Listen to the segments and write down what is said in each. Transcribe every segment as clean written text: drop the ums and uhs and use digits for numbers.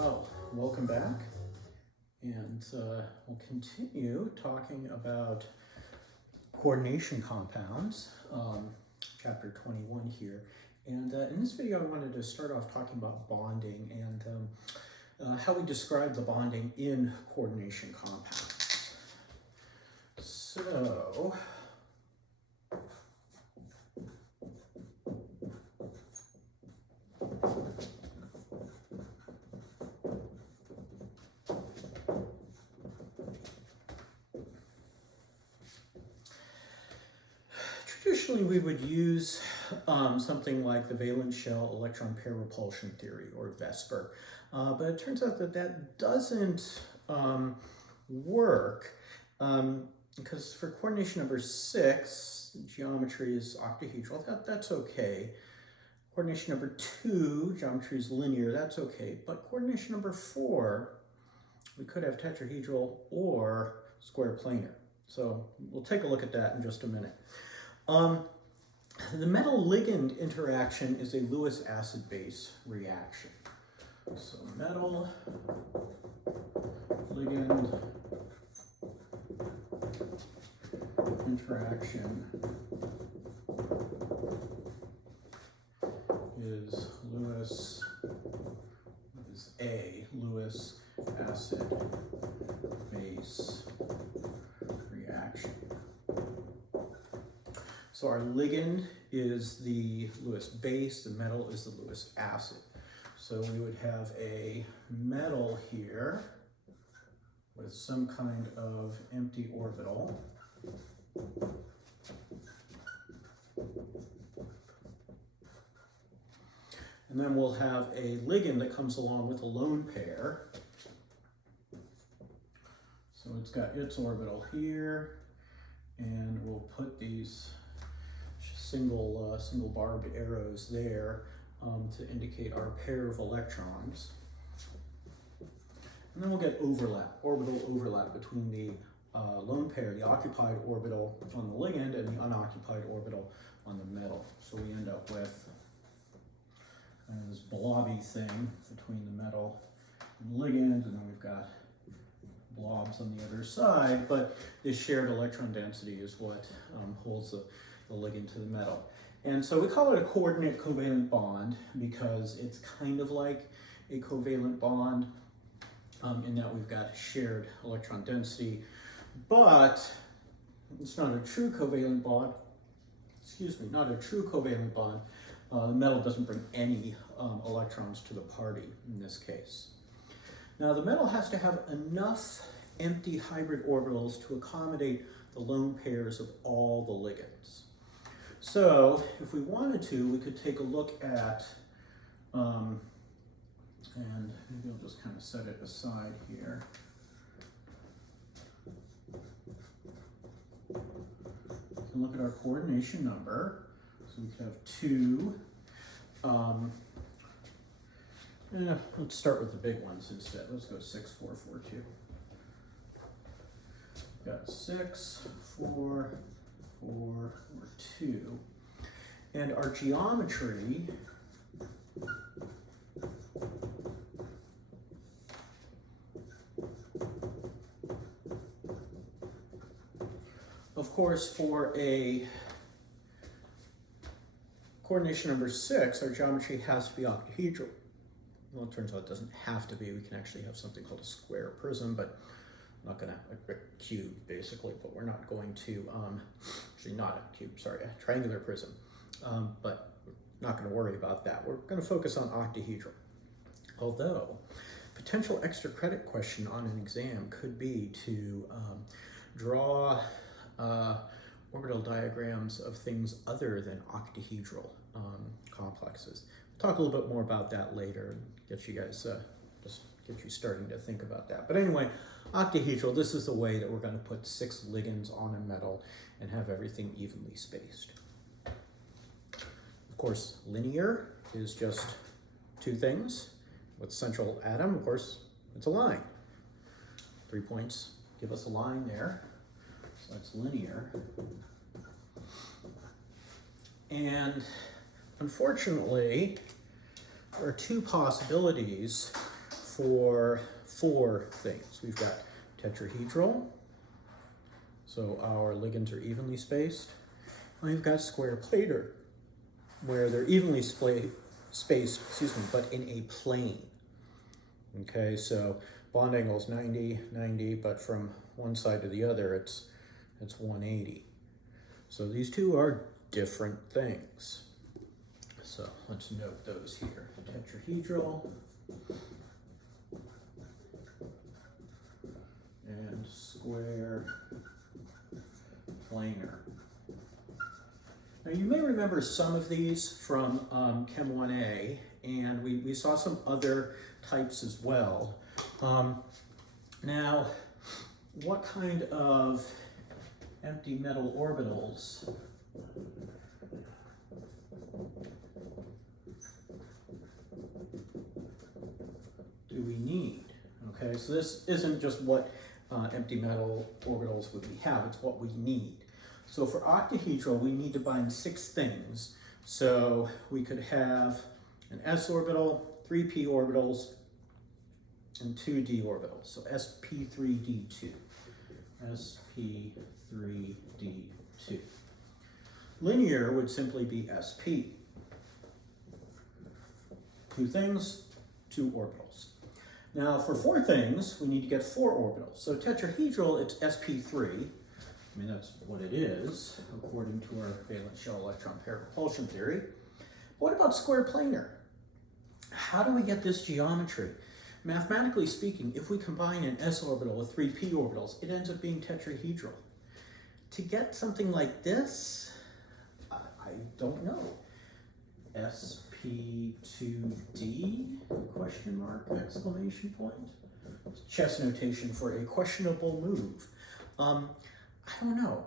Well, welcome back, and we'll continue talking about coordination compounds, chapter 21 here. And in this video, I wanted to start off talking about bonding and how we describe the bonding in coordination compounds. So, traditionally, we would use something like the valence shell electron pair repulsion theory, or VSEPR. But it turns out that that doesn't work because for coordination number 6, geometry is octahedral. That's okay. Coordination number 2, geometry is linear. That's okay. But coordination number 4, we could have tetrahedral or square planar. So we'll take a look at that in just a minute. The metal-ligand interaction is a Lewis acid-base reaction. So metal-ligand interaction is Lewis acid-base reaction. So our ligand is the Lewis base, the metal is the Lewis acid. So we would have a metal here with some kind of empty orbital. And then we'll have a ligand that comes along with a lone pair. So it's got its orbital here, and we'll put these single barbed arrows there to indicate our pair of electrons. And then we'll get orbital overlap between the lone pair, the occupied orbital on the ligand, and the unoccupied orbital on the metal. So we end up with this blobby thing between the metal and the ligand, and then we've got blobs on the other side, but this shared electron density is what holds the ligand to the metal. And so we call it a coordinate covalent bond because it's kind of like a covalent bond in that we've got shared electron density, but it's not a true covalent bond. Not a true covalent bond. The metal doesn't bring any electrons to the party in this case. Now the metal has to have enough empty hybrid orbitals to accommodate the lone pairs of all the ligands. So if we wanted to, we could take a look at, and maybe I'll just kind of set it aside here. We can look at our coordination number. So we could have 2. Let's start with the big ones instead. Let's go 6, 4, 4, 2. Got 6, 4, 4, 2. And our geometry of course, for a coordination number 6, our geometry has to be octahedral. Well, it turns out it doesn't have to be. We can actually have something called a square prism, but I'm not going to, a cube basically, but we're not going to, actually not a cube, sorry, a triangular prism, but we're not going to worry about that. We're going to focus on octahedral. Although, potential extra credit question on an exam could be to draw orbital diagrams of things other than octahedral complexes. We'll talk a little bit more about that later and get you guys, just get you starting to think about that. But anyway, octahedral, this is the way that we're going to put 6 ligands on a metal and have everything evenly spaced. Of course, linear is just 2 things. With central atom, of course, it's a line. 3 points give us a line there. So that's linear. And unfortunately, there are 2 possibilities for 4 things. We've got tetrahedral, so our ligands are evenly spaced. And we've got square planar, where they're evenly spaced, but in a plane. Okay, so bond angle is 90, 90, but from one side to the other, it's 180. So these two are different things. So let's note those here. Tetrahedral and square planar. Now you may remember some of these from Chem 1A, and we saw some other types as well. Now, what kind of empty metal orbitals do we need? Okay, so this isn't just what empty metal orbitals would we have, it's what we need. So for octahedral, we need to bind 6 things. So we could have an s orbital, 3 p orbitals, and 2 d orbitals. So sp3d2. sp3d2. Linear would simply be sp. 2 things, 2 orbitals. Now for 4 things, we need to get 4 orbitals. So tetrahedral, it's sp3. I mean, that's what it is, according to our valence shell electron pair repulsion theory. What about square planar? How do we get this geometry? Mathematically speaking, if we combine an s orbital with 3 p orbitals, it ends up being tetrahedral. To get something like this, I don't know. sp2d, question mark, exclamation point. Chess notation for a questionable move. I don't know.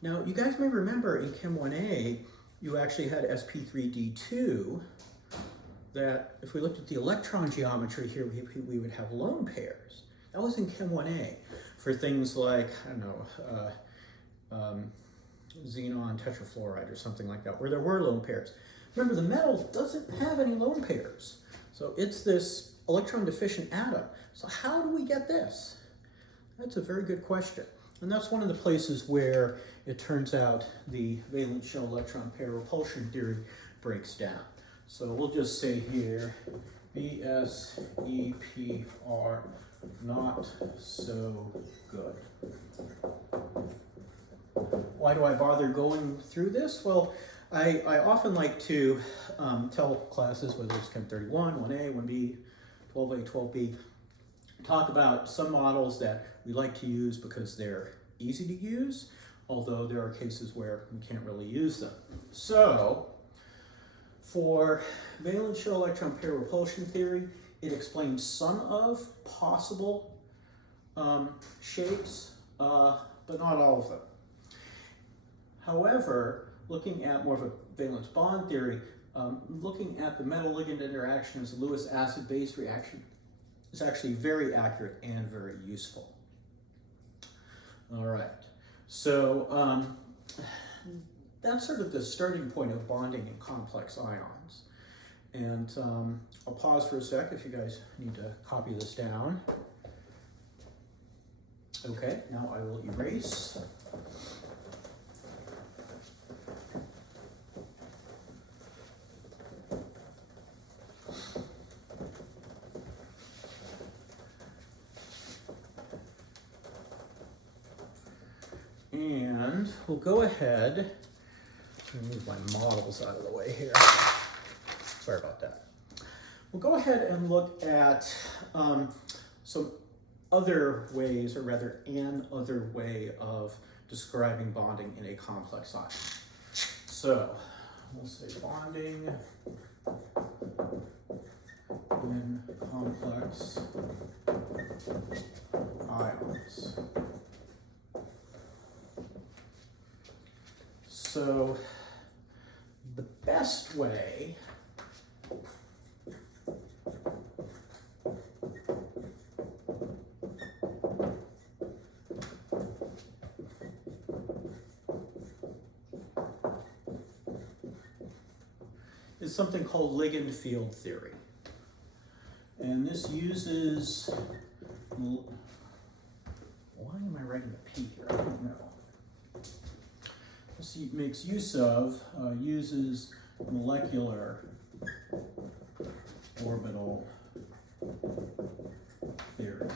Now, you guys may remember in Chem 1A, you actually had sp3d2, that if we looked at the electron geometry here, we would have lone pairs. That was in Chem 1A for things like, I don't know, xenon tetrafluoride or something like that, where there were lone pairs. Remember, the metal doesn't have any lone pairs. So it's this electron deficient atom. So how do we get this? That's a very good question. And that's one of the places where it turns out the valence shell electron pair repulsion theory breaks down. So we'll just say here, BSEPR not so good. Why do I bother going through this? Well, I often like to tell classes, whether it's Chem 31, 1A, 1B, 12A, 12B, talk about some models that we like to use because they're easy to use, although there are cases where we can't really use them. So, for valence shell electron pair repulsion theory, it explains some of possible shapes, but not all of them. However, looking at more of a valence bond theory, looking at the metal-ligand interaction as a Lewis acid-base reaction is actually very accurate and very useful. All right, so that's sort of the starting point of bonding in complex ions. And I'll pause for a sec if you guys need to copy this down. Okay, now I will erase. And we'll go ahead and move my models out of the way here. Sorry about that. We'll go ahead and look at some other ways, or rather an other way of describing bonding in a complex ion. So we'll say bonding in complex ions. So the best way is something called ligand field theory. and this uses, why am I writing a P here? I don't know. This makes use of, uses molecular orbital theory.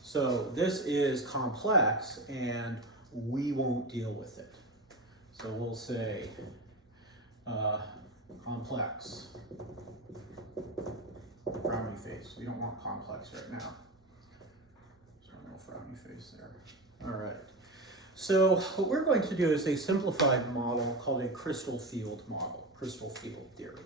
So this is complex and we won't deal with it. So we'll say complex, frowny face. We don't want complex right now. So no frowny face there. All right. So what we're going to do is a simplified model called a crystal field model, crystal field theory.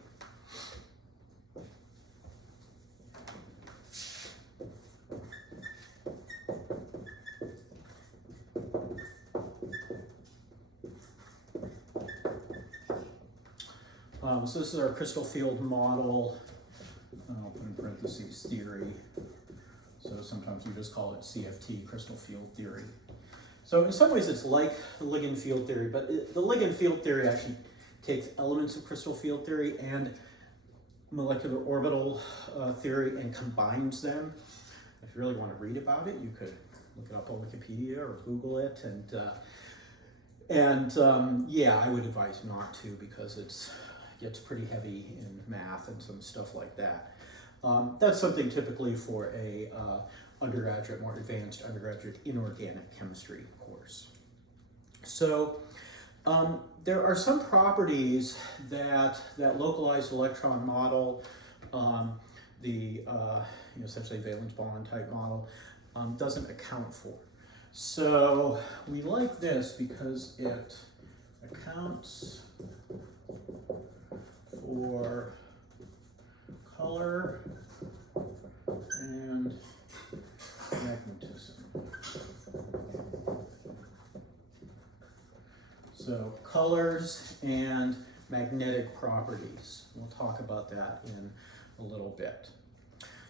So this is our crystal field model. I'll put in parentheses theory. So sometimes we just call it CFT, crystal field theory. So in some ways it's like ligand field theory, but the ligand field theory actually takes elements of crystal field theory and molecular orbital theory and combines them. If you really want to read about it, you could look it up on Wikipedia or Google it. And yeah, I would advise not to because it gets pretty heavy in math and some stuff like that. That's something typically for a undergraduate, more advanced undergraduate inorganic chemistry course. So there are some properties that localized electron model, the essentially valence bond type model, doesn't account for. So we like this because it accounts for color and magnetism. So colors and magnetic properties. We'll talk about that in a little bit.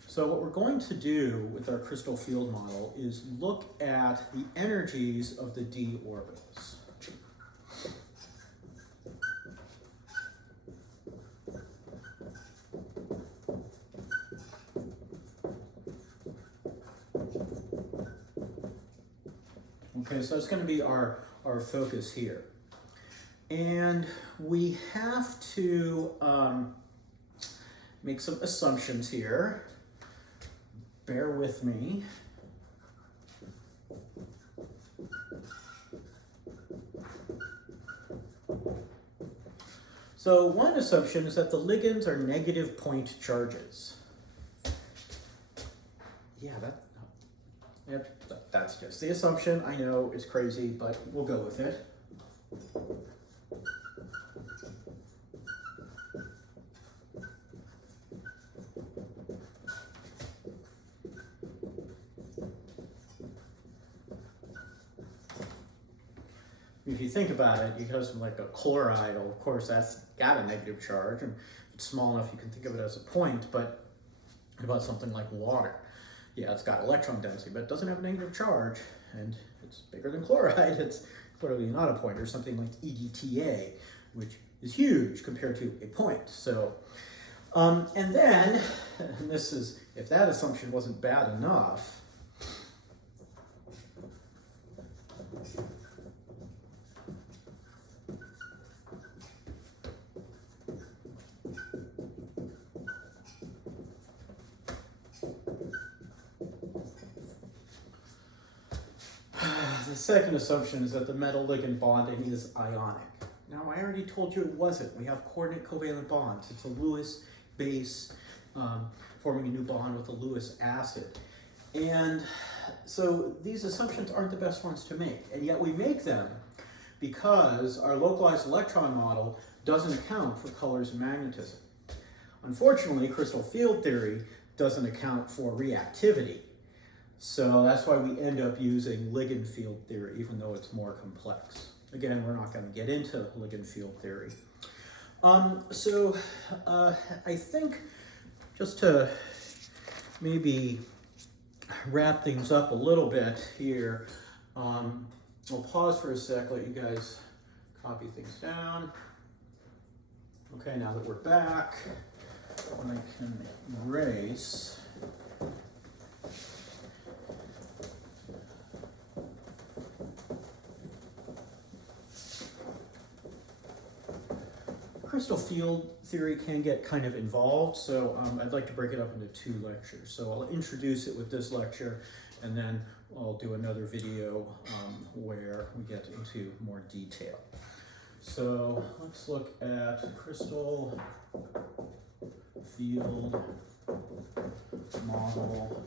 So what we're going to do with our crystal field model is look at the energies of the d orbitals. Okay, so that's going to be our focus here. And we have to make some assumptions here. Bear with me. So one assumption is that the ligands are negative point charges. Yeah, that's just the assumption. I know it's crazy, but we'll go with it. If you think about it, it goes from like a chloride, well, of course that's got a negative charge, and if it's small enough you can think of it as a point, but what about something like water? Yeah, it's got electron density, but it doesn't have a negative charge, and it's bigger than chloride. It's clearly not a point, or something like EDTA, which is huge compared to a point. So, and then, and this is, if that assumption wasn't bad enough, the second assumption is that the metal-ligand bonding is ionic. Now, I already told you it wasn't. We have coordinate covalent bonds. It's a Lewis base forming a new bond with a Lewis acid. And so these assumptions aren't the best ones to make, and yet we make them because our localized electron model doesn't account for colors and magnetism. Unfortunately, crystal field theory doesn't account for reactivity. So that's why we end up using ligand field theory, even though it's more complex. Again, we're not going to get into ligand field theory. I think just to maybe wrap things up a little bit here, I'll pause for a sec, let you guys copy things down. Okay, now that we're back, I can erase crystal field theory can get kind of involved, so I'd like to break it up into 2 lectures. So I'll introduce it with this lecture, and then I'll do another video where we get into more detail. So let's look at crystal field model.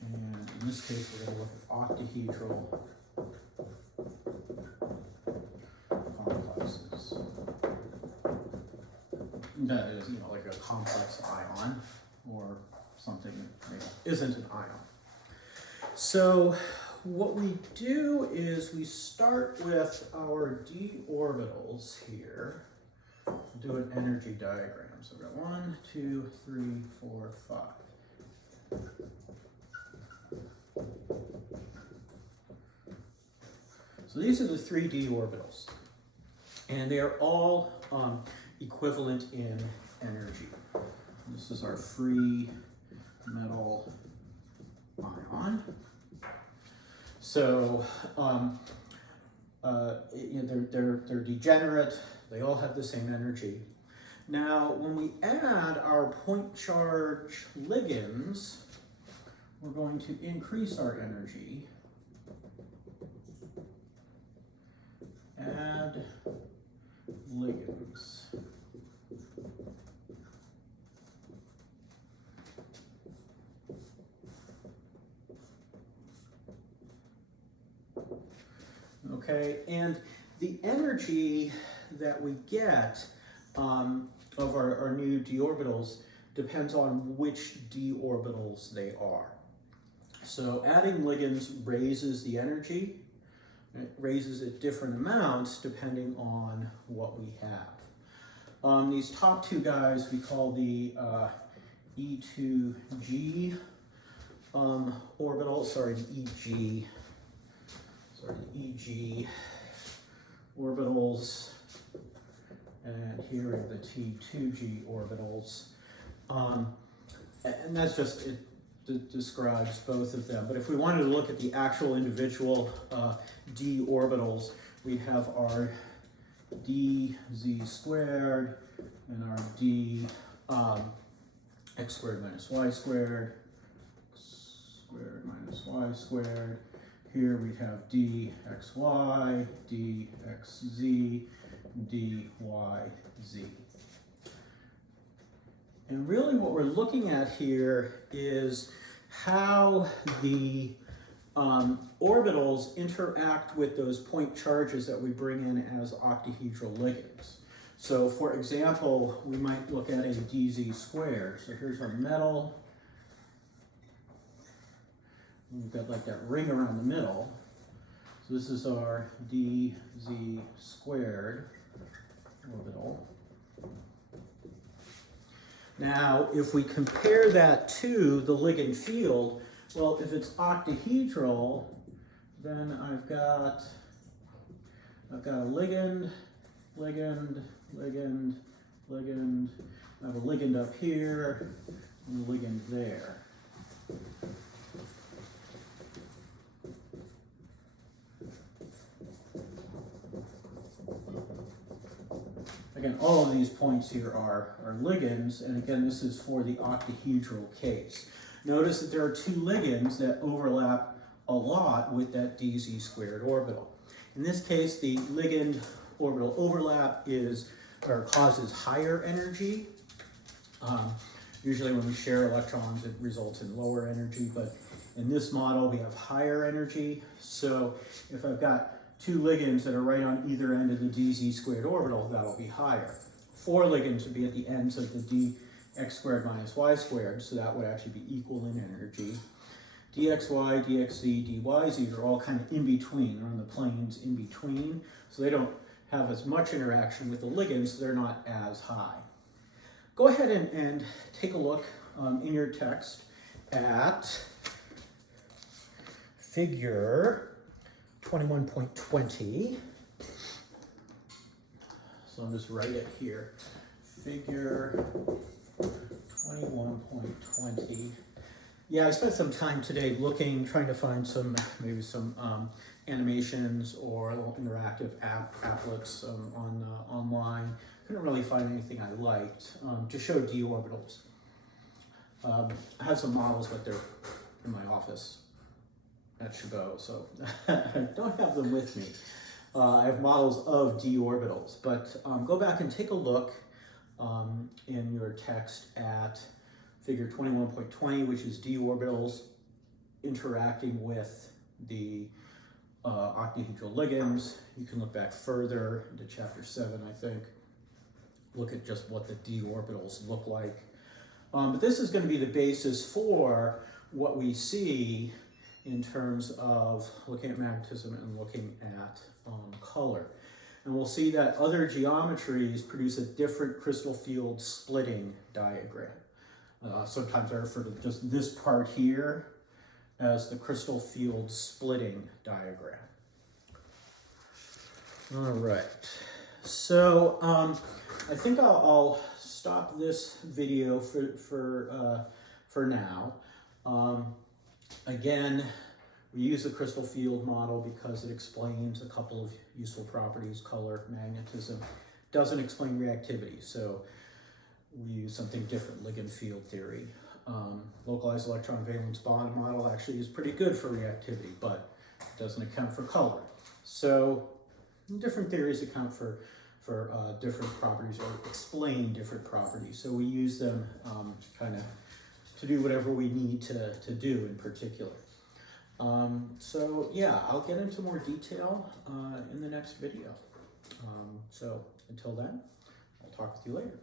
And in this case, we're going to look at octahedral complexes. That is, like a complex ion or something that maybe isn't an ion. So what we do is we start with our d orbitals here. We'll do an energy diagram. So we've got 1, 2, 3, 4, 5. So these are the 3 d orbitals, and they are all equivalent in energy. This is our free metal ion. So they're degenerate. They all have the same energy. Now, when we add our point charge ligands, we're going to increase our energy. Add ligands. Okay, and the energy that we get of our new d orbitals depends on which d orbitals they are. So adding ligands raises the energy. It raises at different amounts depending on what we have. These top 2 guys we call the E2G orbital, sorry, the EG orbitals, and here are the T2G orbitals. And that's just, it describes both of them. But if we wanted to look at the actual individual d orbitals, we have our dz squared and our d x squared minus y squared, squared minus y squared. Here we have dxy, dxz, dyz. And really what we're looking at here is how the orbitals interact with those point charges that we bring in as octahedral ligands. So for example, we might look at a dz squared. So here's our metal. We've got like that ring around the middle. So this is our dz squared orbital. Now, if we compare that to the ligand field, well, if it's octahedral, then I've got a ligand, ligand, ligand, ligand. I have a ligand up here and a ligand there. Again, all of these points here are ligands, and again, this is for the octahedral case. Notice that there are 2 ligands that overlap a lot with that dz squared orbital. In this case, the ligand orbital overlap causes higher energy. Usually when we share electrons, it results in lower energy, but in this model, we have higher energy. So if I've got 2 ligands that are right on either end of the dz squared orbital, that'll be higher. 4 ligands would be at the ends of the dx squared minus y squared, so that would actually be equal in energy. dxy, dxz, dyz are all kind of in between, or on the planes in between, so they don't have as much interaction with the ligands, so they're not as high. Go ahead and take a look in your text at figure 21.20. So I'll just write it here. Figure 21.20. Yeah, I spent some time today looking, trying to find maybe some animations or little interactive applets online. Couldn't really find anything I liked to show d orbitals. I have some models, but they're in my office at Chabot, so I don't have them with me. I have models of d orbitals, but go back and take a look in your text at figure 21.20, which is d orbitals interacting with the octahedral ligands. You can look back further into chapter 7, I think. Look at just what the d orbitals look like. But this is going to be the basis for what we see in terms of looking at magnetism and looking at color. And we'll see that other geometries produce a different crystal field splitting diagram. Sometimes I refer to just this part here as the crystal field splitting diagram. All right, so I think I'll stop this video for now. Again, we use the crystal field model because it explains a couple of useful properties, color, magnetism. Doesn't explain reactivity, so we use something different, ligand field theory. Localized electron valence bond model actually is pretty good for reactivity, but it doesn't account for color. So different theories account for different properties or explain different properties. So we use them kind of to do whatever we need to do in particular. So yeah, I'll get into more detail in the next video. So until then, I'll talk with you later.